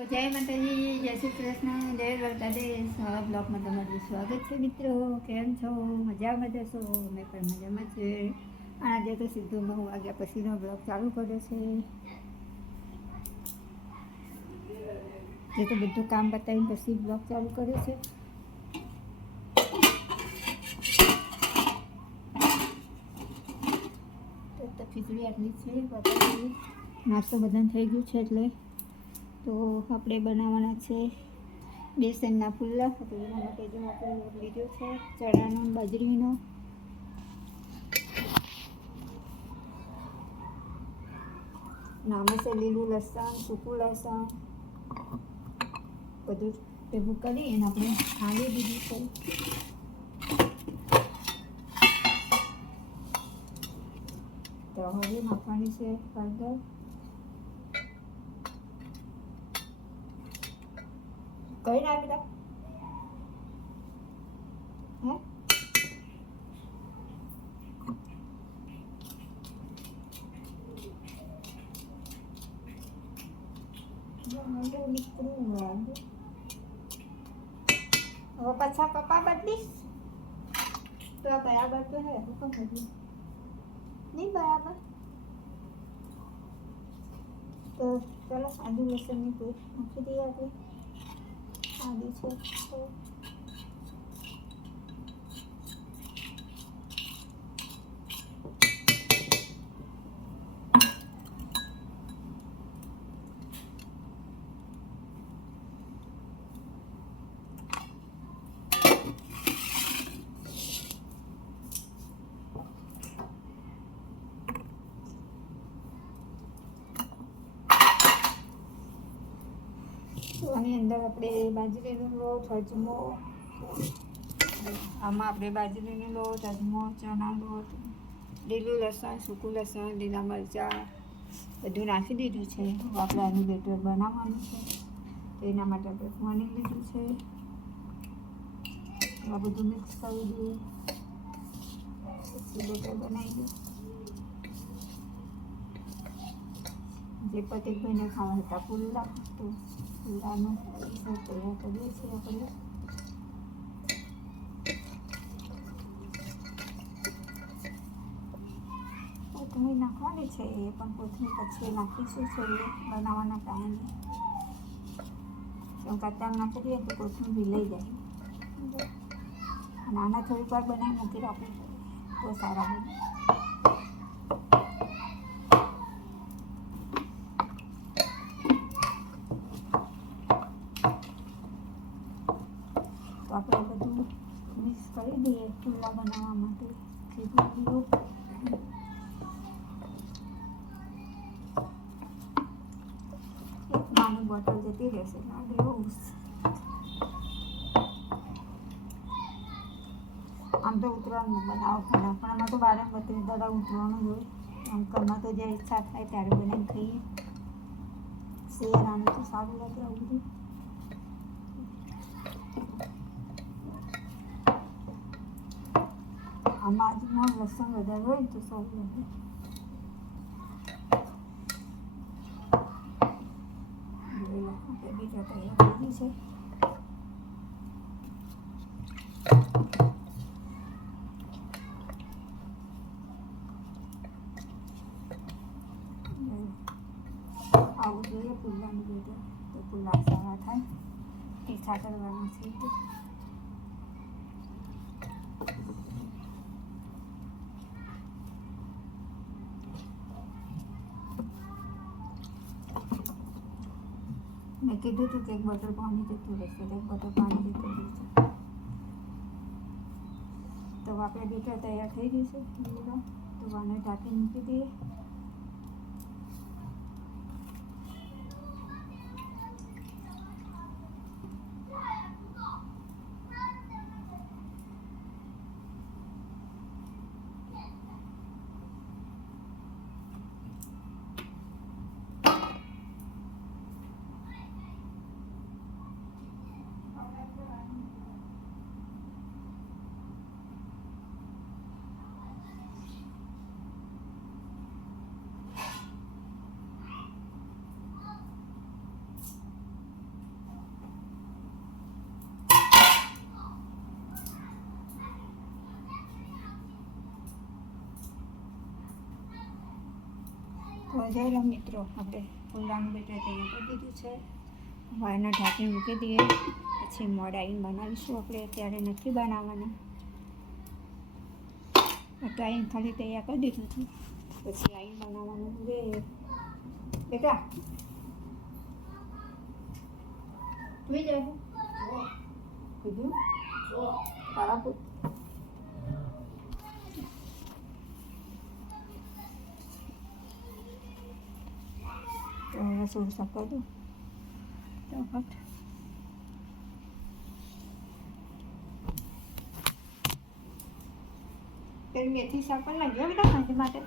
જય માતાજી, જય શ્રી કૃષ્ણ, જય દ્વારકાધીશ. નવા બ્લોગમાં તમારું સ્વાગત છે મિત્રો. કેમ છો? મજામાં જશો અમે પણ મજામાં છે. આજે તો સીધું નવ વાગ્યા પછીનો બ્લોગ ચાલુ કર્યો છે. જે તો બધું કામ બતાવીને પછી બ્લોગ ચાલુ કર્યો છે. તો તો ખીચડી આટલી છે નાસ્તો બધાને થઈ ગયું છે એટલે તો આપણે બનાવવાના છે બેસનના ફુલ્લા. તો એના માટે જો આપણે લોટ લીધો છે, ચણાનો બાજરીનો. નામે છે લીલું લસણ, સૂકું લસણ બધું ભેગું કરી એને આપણે ખાંડી દીધું છે. તો હવે નાખવાની છે હળદર. કઈ નાખી દા હે હવે પાછા પપ્પા બદલીશ તો આ બરાબર તો હે હુકમ બદલી નહીં બરાબર તો ચલો આદુ લસણની પેસ્ટ મૂકી દઈએ આપણે આદુ છે તો તો આની અંદર આપણે બાજરીનો લોટ અજમો આમાં આપણે બાજરીનો લોટ અજમો ચણા લોટ લીલું લસણ, સૂકું લસણ, લીલા મરચાં બધું નાખી દીધું છે. આપણે આનું બેટર બનાવવાનું છે. એના માટે આપણે પાણી લીધું છે. આ બધું મિક્સ કરી દઈએ. પછી બેટર બનાવી દઈએ. જે પતિકભાઈને ખાવા હતા પુલ્લા તો પુલ્લાનું તૈયાર કરીએ છીએ આપણે કોથમીર નાખવાની છે એ પણ કોથમીર પછી નાખીશું છેલ્લે બનાવવાના ટાઈમે કેમ કે અત્યારે નાખી દઈએ તો કોથમીર ભીલાઈ જાય નાના થોડીક વાર બનાવી મૂકી રાખવી તો સારા બને. આપણે બધું મિક્સ કરી દઈએ ચૂલા બનાવવા માટે એક નાની બોટલ જતી રહેશે લાગે આમ તો ઉતરવાનું બનાવો પણ આમાં તો બારે બત્રીસ દાડા ઉતરવાનું હોય. આમ ઘરમાં તો જ્યાં ઈચ્છા થાય ત્યારે બનાવી ખાઈએ. શિયાળાનું તો સારું લાગે આવું બધું. આમાં આજમાં લસણ વધારે હોય તો સારું લાગે બીજા તૈયાર થઈ છે આવું જોઈએ, પુલ્લાનું બેટર તો પુલ્લા સારા થાય. તીખા કરવાના છે. કીધું હતું કે એક બોટલ પાણી જતું રહેશે એક બોટલ પાણી જતું રહેશે. તો આપણે બેટર તૈયાર થઈ ગઈ છે તો આને ઢાંકી મૂકી દઈએ. જોયેલા મિત્રો આપણે ફૂલદાનું બેટર તૈયાર કરી દીધું છે. વાયના ઢાંકણી મૂકી દઈએ પછી મોડા આવીને બનાવીશું આપણે અત્યારે નથી બનાવવાના. આવીને ખાલી તૈયાર કરી દીધું હતું પછી આવીને બનાવવાનું રે બેટા તું જાય કીધું? તારા પુત તો હવે સોળ સકર દો તો ફટ પેલી મેથી શાક પણ લાગ્યો બેટા સાંજે માટે